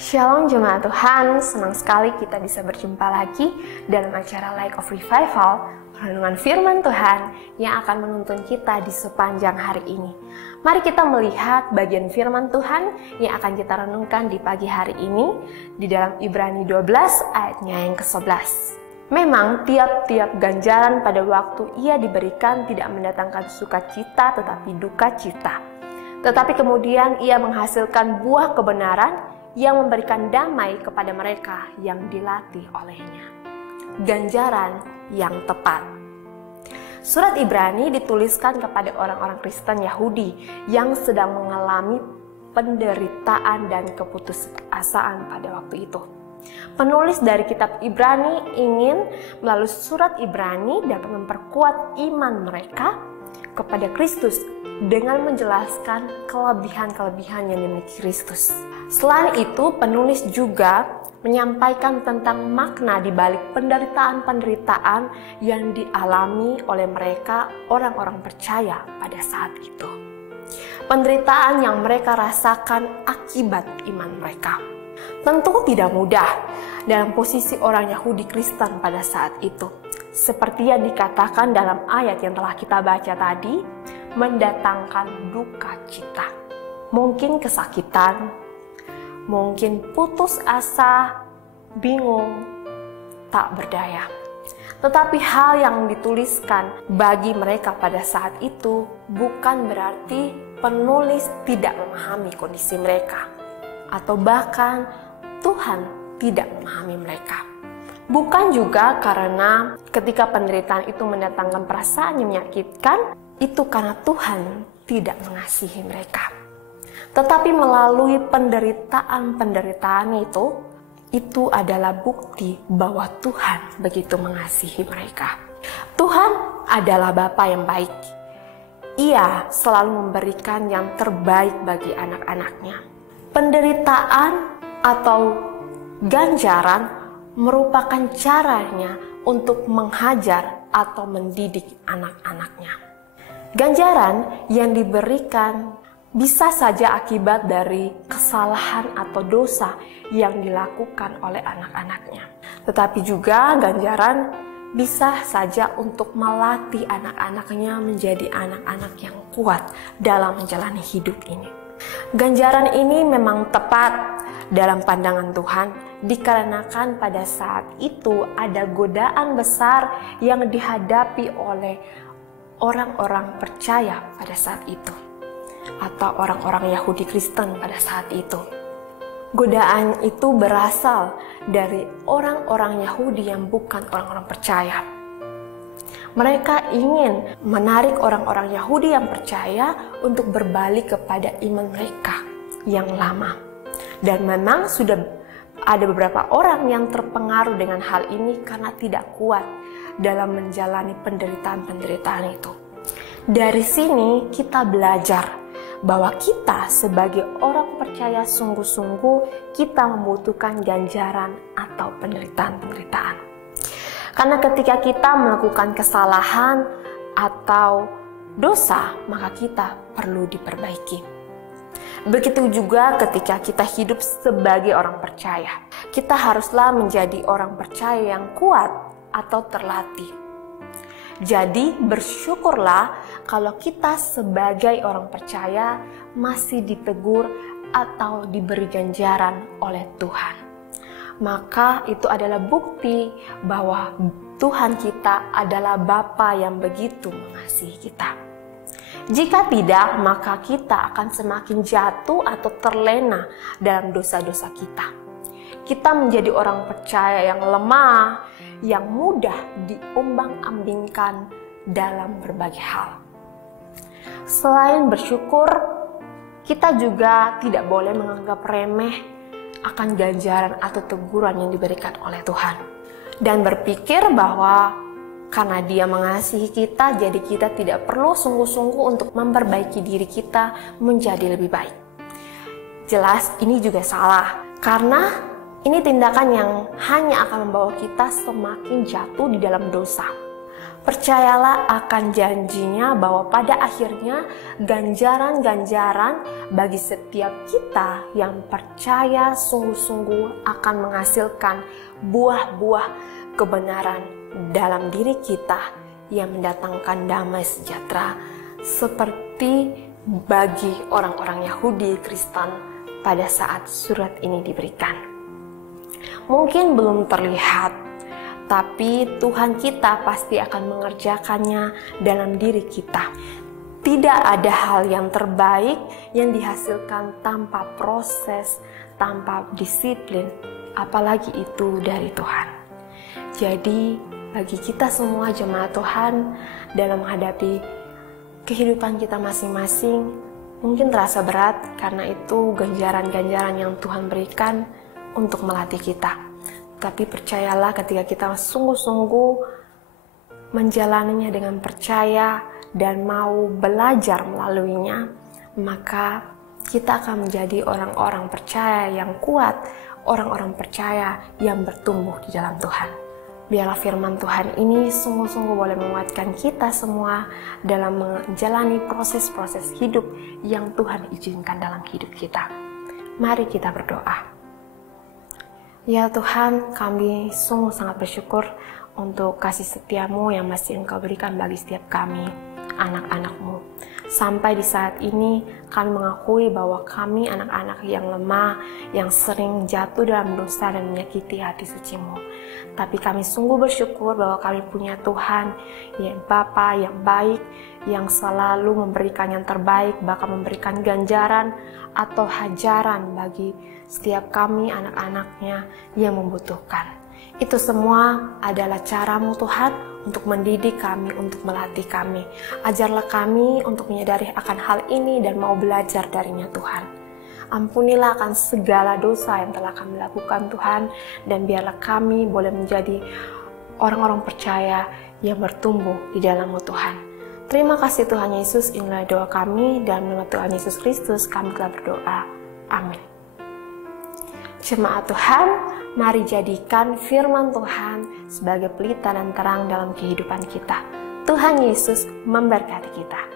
Shalom jemaat Tuhan, senang sekali kita bisa berjumpa lagi dalam acara Light of Revival, renungan firman Tuhan yang akan menuntun kita di sepanjang hari ini. Mari kita melihat bagian firman Tuhan yang akan kita renungkan di pagi hari ini di dalam Ibrani 12 ayatnya yang ke-11. Memang tiap-tiap ganjaran pada waktu ia diberikan tidak mendatangkan sukacita tetapi duka cita. Tetapi kemudian ia menghasilkan buah kebenaran yang memberikan damai kepada mereka yang dilatih olehnya. Ganjaran yang tepat. Surat Ibrani dituliskan kepada orang-orang Kristen Yahudi yang sedang mengalami penderitaan dan keputusasaan pada waktu itu. Penulis dari kitab Ibrani ingin melalui surat Ibrani dapat memperkuat iman mereka kepada Kristus dengan menjelaskan kelebihan-kelebihan yang dimiliki Kristus. Selain itu, penulis juga menyampaikan tentang makna di balik penderitaan-penderitaan yang dialami oleh mereka orang-orang percaya pada saat itu. Penderitaan yang mereka rasakan akibat iman mereka. Tentu tidak mudah dalam posisi orang Yahudi Kristen pada saat itu. Seperti yang dikatakan dalam ayat yang telah kita baca tadi, mendatangkan duka cita. Mungkin kesakitan, mungkin putus asa, bingung, tak berdaya. Tetapi hal yang dituliskan bagi mereka pada saat itu bukan berarti penulis tidak memahami kondisi mereka, atau bahkan Tuhan tidak memahami mereka. Bukan juga karena ketika penderitaan itu mendatangkan perasaan yang menyakitkan, itu karena Tuhan tidak mengasihi mereka. Tetapi melalui penderitaan-penderitaan itu adalah bukti bahwa Tuhan begitu mengasihi mereka. Tuhan adalah Bapa yang baik. Ia selalu memberikan yang terbaik bagi anak-anaknya. Penderitaan atau ganjaran merupakan caranya untuk menghajar atau mendidik anak-anaknya. Ganjaran yang diberikan bisa saja akibat dari kesalahan atau dosa yang dilakukan oleh anak-anaknya. Tetapi juga ganjaran bisa saja untuk melatih anak-anaknya menjadi anak-anak yang kuat dalam menjalani hidup ini. Ganjaran ini memang tepat dalam pandangan Tuhan, dikarenakan pada saat itu ada godaan besar yang dihadapi oleh orang-orang percaya pada saat itu, atau orang-orang Yahudi Kristen pada saat itu. Godaan itu berasal dari orang-orang Yahudi yang bukan orang-orang percaya. Mereka ingin menarik orang-orang Yahudi yang percaya untuk berbalik kepada iman mereka yang lama. Dan memang sudah ada beberapa orang yang terpengaruh dengan hal ini karena tidak kuat dalam menjalani penderitaan-penderitaan itu. Dari sini kita belajar bahwa kita sebagai orang percaya sungguh-sungguh kita membutuhkan ganjaran atau penderitaan-penderitaan. Karena ketika kita melakukan kesalahan atau dosa, maka kita perlu diperbaiki. Begitu juga ketika kita hidup sebagai orang percaya. Kita haruslah menjadi orang percaya yang kuat atau terlatih. Jadi bersyukurlah kalau kita sebagai orang percaya masih ditegur atau diberi ganjaran oleh Tuhan. Maka itu adalah bukti bahwa Tuhan kita adalah Bapa yang begitu mengasihi kita. Jika tidak, maka kita akan semakin jatuh atau terlena dalam dosa-dosa kita. Kita menjadi orang percaya yang lemah, yang mudah diombang-ambingkan dalam berbagai hal. Selain bersyukur, kita juga tidak boleh menganggap remeh akan ganjaran atau teguran yang diberikan oleh Tuhan. Dan berpikir bahwa karena Dia mengasihi kita, jadi kita tidak perlu sungguh-sungguh untuk memperbaiki diri kita menjadi lebih baik. Jelas ini juga salah, karena ini tindakan yang hanya akan membawa kita semakin jatuh di dalam dosa. Percayalah akan janjinya bahwa pada akhirnya ganjaran-ganjaran bagi setiap kita yang percaya sungguh-sungguh akan menghasilkan buah-buah kebenaran dalam diri kita yang mendatangkan damai sejahtera seperti bagi orang-orang Yahudi Kristen pada saat surat ini diberikan. Mungkin belum terlihat, tapi Tuhan kita pasti akan mengerjakannya dalam diri kita. Tidak ada hal yang terbaik yang dihasilkan tanpa proses, tanpa disiplin, apalagi itu dari Tuhan. Jadi bagi kita semua jemaat Tuhan dalam menghadapi kehidupan kita masing-masing mungkin terasa berat karena itu ganjaran-ganjaran yang Tuhan berikan untuk melatih kita. Tapi percayalah ketika kita sungguh-sungguh menjalaninya dengan percaya dan mau belajar melaluinya, maka kita akan menjadi orang-orang percaya yang kuat, orang-orang percaya yang bertumbuh di dalam Tuhan. Biarlah firman Tuhan ini sungguh-sungguh boleh menguatkan kita semua dalam menjalani proses-proses hidup yang Tuhan izinkan dalam hidup kita. Mari kita berdoa. Ya Tuhan, kami sungguh sangat bersyukur untuk kasih setiamu yang masih Engkau berikan bagi setiap kami, anak-anak-Mu. Sampai di saat ini, kami mengakui bahwa kami anak-anak yang lemah, yang sering jatuh dalam dosa dan menyakiti hati suci-Mu. Tapi kami sungguh bersyukur bahwa kami punya Tuhan, yang Bapa yang baik, yang selalu memberikan yang terbaik, bahkan memberikan ganjaran atau hajaran bagi setiap kami anak-anaknya yang membutuhkan. Itu semua adalah cara-Mu Tuhan untuk mendidik kami, untuk melatih kami. Ajarlah kami untuk menyadari akan hal ini dan mau belajar darinya Tuhan. Ampunilah akan segala dosa yang telah kami lakukan Tuhan, dan biarlah kami boleh menjadi orang-orang percaya yang bertumbuh di dalam-Mu Tuhan. Terima kasih Tuhan Yesus, inilah doa kami, dan nama Tuhan Yesus Kristus kami telah berdoa. Amin. Jemaat Tuhan, mari jadikan firman Tuhan sebagai pelita dan terang dalam kehidupan kita. Tuhan Yesus memberkati kita.